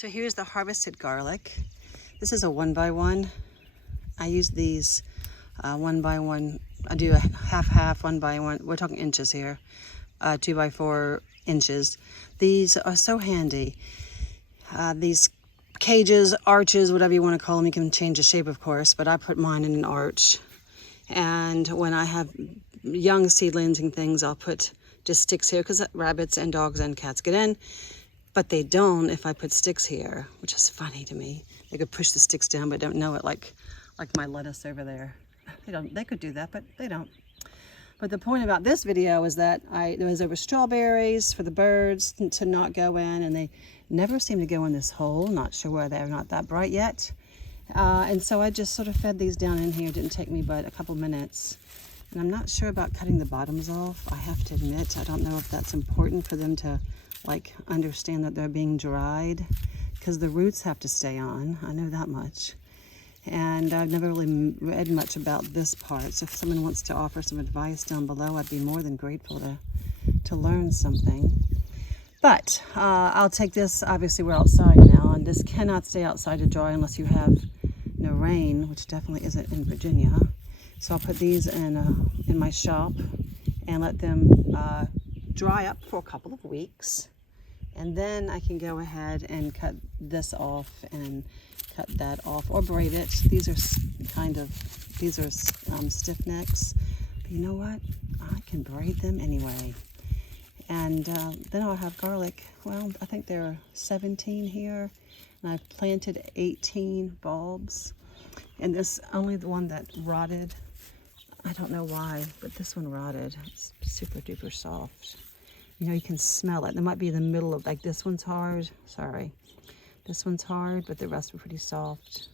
So here's the harvested garlic. This is a 1x1. I use these 1x1. I do a half 1x1. We're talking inches here. 2x4 inches. These are so handy. These cages, arches, whatever you want to call them. You can change the shape, of course, but I put mine in an arch. And when I have young seedlings and things, I'll put just sticks here because rabbits and dogs and cats get in. But they don't if I put sticks here, which is funny to me. They could push the sticks down but don't know it, like my lettuce over there. They could do that, but they don't. But the point about this video is that there was over strawberries for the birds to not go in, and they never seem to go in this hole. Not sure why they're not that bright yet. And so I just sort of fed these down in here. It didn't take me but a couple minutes. And I'm not sure about cutting the bottoms off. I have to admit, I don't know if that's important for them to like understand that they're being dried, because the roots have to stay on. I know that much. And I've never really read much about this part. So if someone wants to offer some advice down below, I'd be more than grateful to learn something. But I'll take this. Obviously we're outside now, and this cannot stay outside to dry unless you have no rain, which definitely isn't in Virginia. So I'll put these in my shop and let them dry up for a couple of weeks, and then I can go ahead and cut this off and cut that off, or braid it. These are stiff necks, but you know what? I can braid them anyway. And then I'll have garlic. Well, I think there are 17 here, and I've planted 18 bulbs, and this only the one that rotted. I don't know why, but this one rotted. It's super duper soft. You know, you can smell it. It might be in the middle of, like, this one's hard. Sorry. This one's hard, but the rest were pretty soft.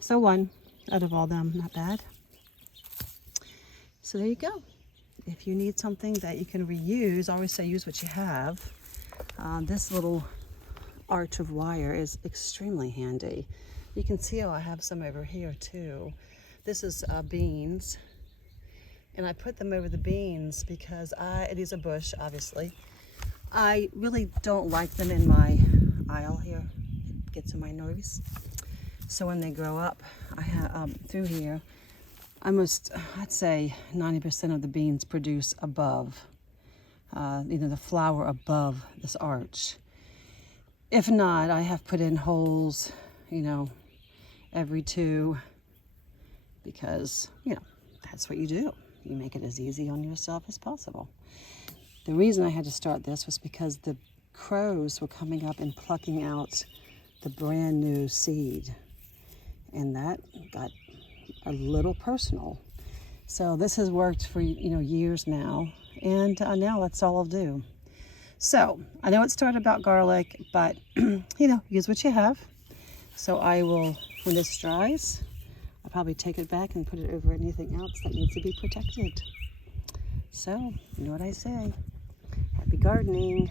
So one out of all them, not bad. So there you go. If you need something that you can reuse, I always say use what you have. This little arch of wire is extremely handy. You can see how I have some over here too. This is beans, and I put them over the beans because it is a bush, obviously. I really don't like them in my aisle here. It gets on my nerves. So when they grow up, I have through here, I'd say 90% of the beans produce above, the flower above this arch. If not, I have put in holes, every two, because, that's what you do. You make it as easy on yourself as possible. The reason I had to start this was because the crows were coming up and plucking out the brand new seed, and that got a little personal. So this has worked for years now, and now that's all I'll do. So I know it started about garlic, but use what you have. So I will, when this dries, I'll probably take it back and put it over anything else that needs to be protected. So, you know what I say. Happy gardening.